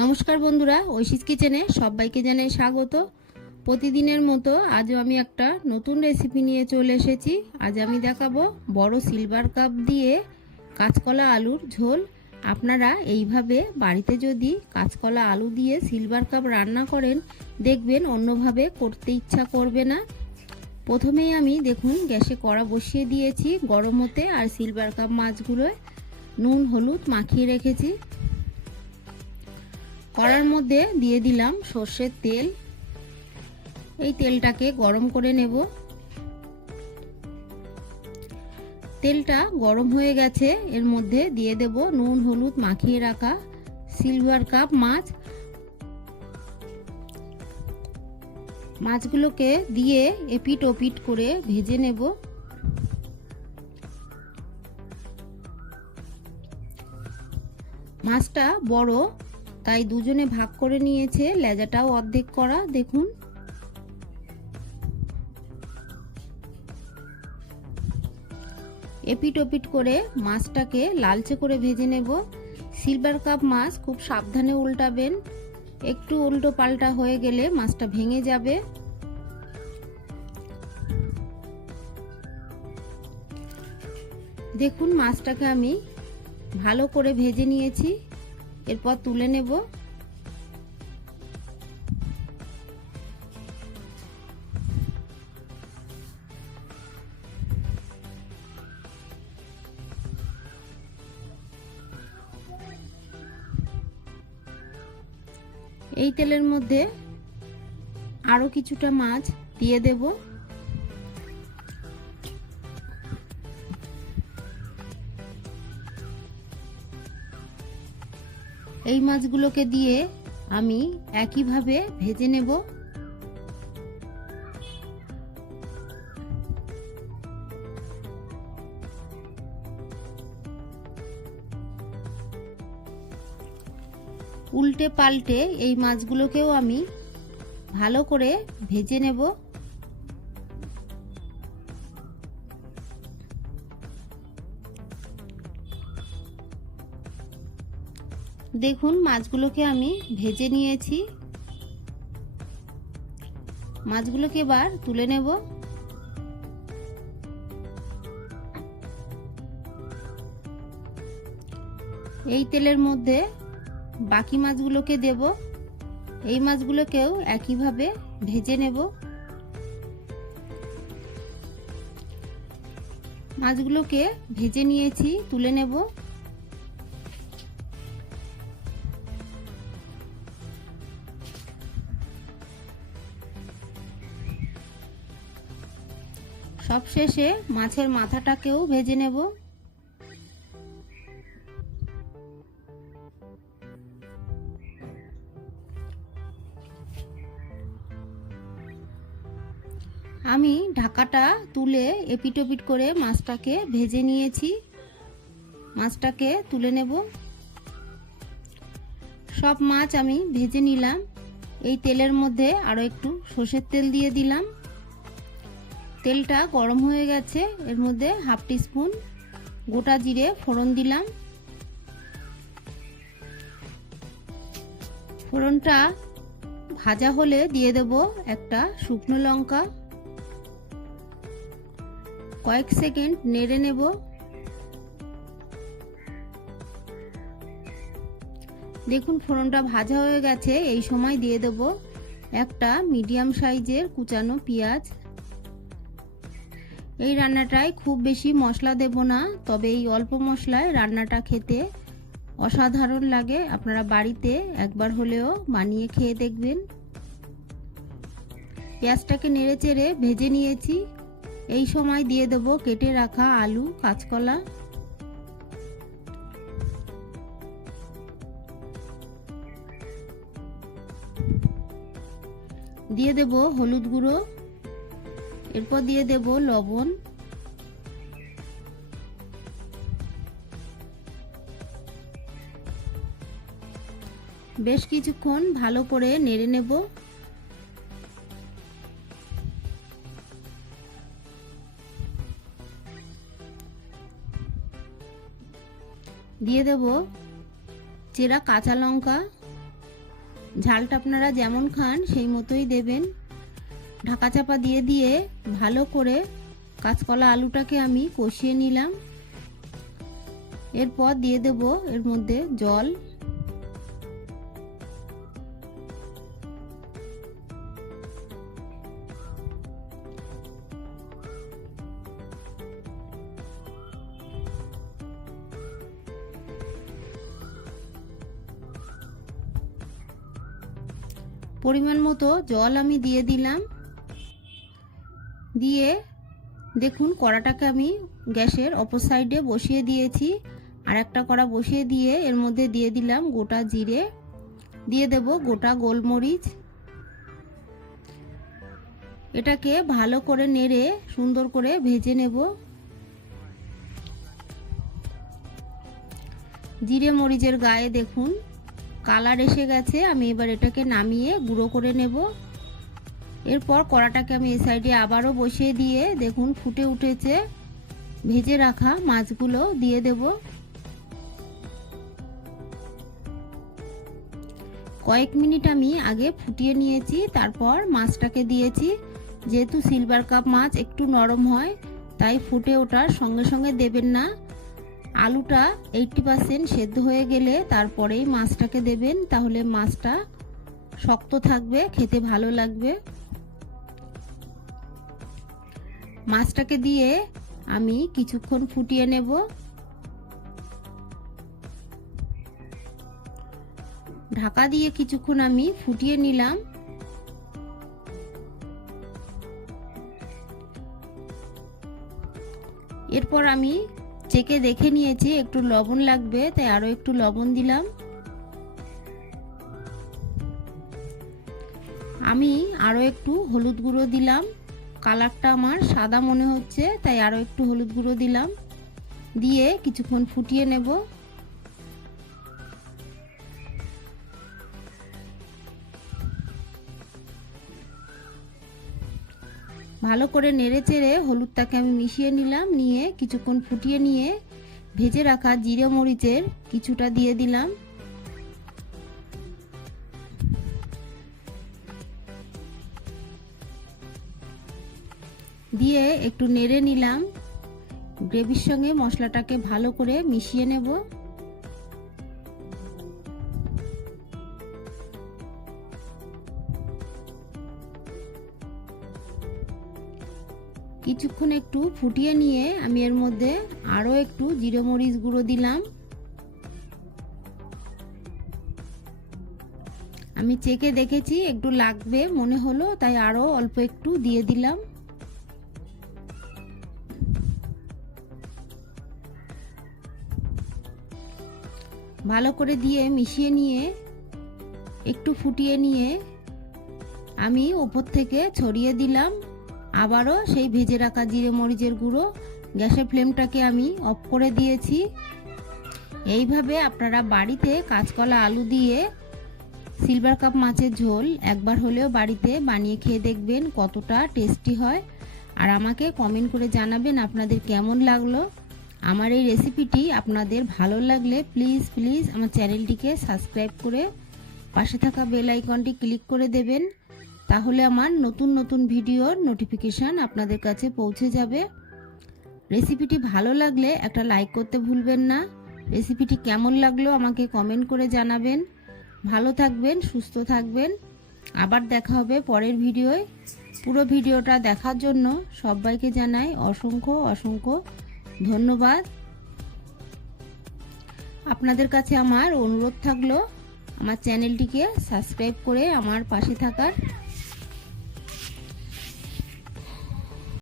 নমস্কার বন্ধুরা, ঐশীস কিচেনে সবাইকে জানাই স্বাগত। প্রতিদিনের মতো আজও আমি একটা নতুন রেসিপি নিয়ে চলে এসেছি। আজ আমি দেখাবো বড় সিলভার কাপ দিয়ে কাঁচকলা আলুর ঝোল। আপনারা এইভাবে বাড়িতে যদি কাঁচকলা আলু দিয়ে সিলভার কাপ রান্না করেন, দেখবেন অন্যভাবে করতে ইচ্ছা করবে না। প্রথমেই আমি দেখুন গ্যাসে কড়া বসিয়ে দিয়েছি গরম হতে, আর সিলভার কাপ মাছগুলোয় নুন হলুদ মাখিয়ে রেখেছি। কড়ার মধ্যে দিয়ে দিলাম সর্ষের তেল। এই তেলটাকে গরম করে নেব। তেলটা গরম হয়ে গেছে, এর মধ্যে দিয়ে দেব নুন হলুদ মাখিয়ে রাখা সিলভার কাপ মাছ। মাছগুলোকে দিয়ে এপিট ওপিট করে ভেজে নেব। মাছটা বড়, তাই দুজনে ভাগ করে নিয়েছে, লেজাটাও অর্ধেক করা। দেখুন এপিট ওপিট করে মাছটাকে লালচে করে ভেজে নেব। সিলভার কাপ মাছ খুব সাবধানে উল্টাবেন, একটু উল্টো পাল্টা হয়ে গেলে মাছটা ভেঙে যাবে। দেখুন মাছটাকে আমি ভালো করে ভেজে নিয়েছি, এরপর তুলে নেব। এই তেলের মধ্যে আরো কিছুটা মাছ দিয়ে দেব। এই মাছগুলোকে দিয়ে আমি একইভাবে ভেজে নেব। উল্টে পাল্টে এই মাছগুলোকেও আমি ভালো করে ভেজে নেব। দেখুন মাছগুলোকে আমি ভেজে নিয়েছি। মাছগুলোকে এবার তুলে নেব। এই তেলের মধ্যে বাকি মাছগুলোকে দেব। এই মাছগুলোকেও একইভাবে ভেজে নেব। মাছগুলোকে ভেজে নিয়েছি, তুলে নেব। সবশেষে মাছের মাথাটাকেও ভেজে নেব। আমি ঢাকাটা তুলে এপিট ওপিট করে মাছটাকে ভেজে নিয়েছি। মাছটাকে তুলে নেব। সব মাছ আমি ভেজে নিলাম। এই তেলের মধ্যে আরো একটু সর্ষের তেল দিয়ে দিলাম। তেলটা গরম হয়ে গেছে, এর মধ্যে হাফ টিস্পুন গোটা জিরে ফোড়ন দিলাম। ফোড়নটা ভাজা হলে দিয়ে দেব একটা শুকনো লঙ্কা। কয়েক সেকেন্ড নেড়ে নেব। দেখুন ফোড়নটা ভাজা হয়ে গেছে, এই সময় দিয়ে দেব একটা মিডিয়াম সাইজের কুচানো পেঁয়াজ। এই রান্নাটায় খুব বেশি মশলা দেব না, তবে এই অল্প মশলায় রান্নাটা খেতে অসাধারণ লাগে। আপনারা বাড়িতে একবার হলেও বানিয়ে খেয়ে দেখবেন। পেঁয়াজটাকে নেড়ে চেড়ে ভেজে নিয়েছি। এই সময় দিয়ে দেব কেটে রাখা আলু কাঁচকলা। দিয়ে দেব হলুদ গুঁড়ো, এরপর দিয়ে দেব লবণ। বেশ কিছুক্ষণ ভালো করে নেড়ে নেব। দিয়ে দেব চেরা কাঁচা লঙ্কা, ঝালটা আপনারা যেমন খান সেই মতোই দেবেন। ঢাকা চাপা দিয়ে দিয়ে ভালো করে কাঁচকলা আলুটাকে আমি কষিয়ে নিলাম। এরপর দিয়ে দেব এর মধ্যে জল। পরিমাণ মতো জল আমি দিয়ে দিলাম। দিয়ে দেখুন কড়াটাকে আমি গ্যাসের অপর সাইডে বসিয়ে দিয়েছি। আর একটা কড়া বসিয়ে দিয়ে এর মধ্যে দিয়ে দিলাম গোটা জিরে, দিয়ে দেব গোটা গোলমরিচ। এটাকে ভালো করে নেড়ে সুন্দর করে ভেজে নেব। জিরে মরিচের গায়ে দেখুন কালার এসে গেছে। আমি এবার এটাকে নামিয়ে গুঁড়ো করে নেব। এরপর কড়াটাকে আমি এই সাইডে আবারও বসিয়ে দিয়ে দেখুন ফুটে উঠেছে। ভেজে রাখা মাছগুলো দিয়ে দেব। কয়েক মিনিট আমি আগে ফুটিয়ে নিয়েছি, তারপর মাছটাকে দিয়েছি। যেহেতু সিলভার কাপ মাছ একটু নরম হয়, তাই ফুটে ওঠার সঙ্গে সঙ্গে দেবেন না। আলুটা 80% সেদ্ধ হয়ে গেলে তারপরেই মাছটাকে দেবেন, তাহলে মাছটা শক্ত থাকবে, খেতে ভালো লাগবে। মাছটাকে দিয়ে আমি কিছুক্ষণ ফুটিয়ে নেব। ঢাকা দিয়ে কিছুক্ষণ আমি ফুটিয়ে নিলাম। এরপর আমি চেখে দেখে নিয়েছি একটু লবণ লাগবে, তাই আরো একটু লবণ দিলাম। আমি আরো একটু হলুদ গুঁড়ো দিলাম। কালারটা আমার সাদা মনে হচ্ছে, তাই আরো একটু হলুদ গুঁড়ো দিলাম। দিয়ে কিছুক্ষণ ফুটিয়ে নেব। ভালো করে নেড়ে চেড়ে হলুদটাকে আমি মিশিয়ে নিলাম। নিয়ে কিছুক্ষণ ফুটিয়ে নিয়ে ভেজে রাখা জিরে মরিচের কিছুটা দিয়ে দিলাম। দিয়ে একটু নেড়ে নিলাম। গ্রেভির সঙ্গে মশলাটাকে ভালো করে মিশিয়ে নেব। কিছুক্ষণ একটু ফুটিয়ে নিয়ে আমি এর মধ্যে আরো একটু জিরে মরিচ গুঁড়ো দিলাম। আমি চেখে দেখেছি একটু লাগবে মনে হলো, তাই আরো অল্প একটু দিয়ে দিলাম। ভালো করে দিয়ে মিশিয়ে নিয়ে একটু ফুটিয়ে নিয়ে আমি উপর থেকে ছড়িয়ে দিলাম আবারও সেই ভেজে রাখা জিরে মরিচের গুঁড়ো। গ্যাসের ফ্লেমটাকে আমি অফ করে দিয়েছি। এইভাবে আপনারা বাড়িতে কাঁচকলা আলু দিয়ে সিলভার কাপ মাছের ঝোল একবার হলেও বাড়িতে বানিয়ে খেয়ে দেখবেন কতটা টেস্টি হয়। আর আমাকে কমেন্ট করে জানাবেন আপনাদের কেমন লাগলো। আমার এই রেসিপিটি আপনাদের ভালো লাগলে প্লিজ প্লিজ আমার চ্যানেলটিকে সাবস্ক্রাইব করে পাশে থাকা বেল আইকনটি ক্লিক করে দেবেন, তাহলে আমার নতুন নতুন ভিডিওর নোটিফিকেশান আপনাদের কাছে পৌঁছে যাবে। রেসিপিটি ভালো লাগলে একটা লাইক করতে ভুলবেন না। রেসিপিটি কেমন লাগলো আমাকে কমেন্ট করে জানাবেন। ভালো থাকবেন, সুস্থ থাকবেন। আবার দেখা হবে পরের ভিডিওয়। পুরো ভিডিওটা দেখার জন্য সবাইকে জানাই অসংখ্য অসংখ্য ধন্যবাদ। আপনাদের কাছে আমার অনুরোধ থাকলো আমার চ্যানেলটিকে সাবস্ক্রাইব করে আমার পাশে থাকার।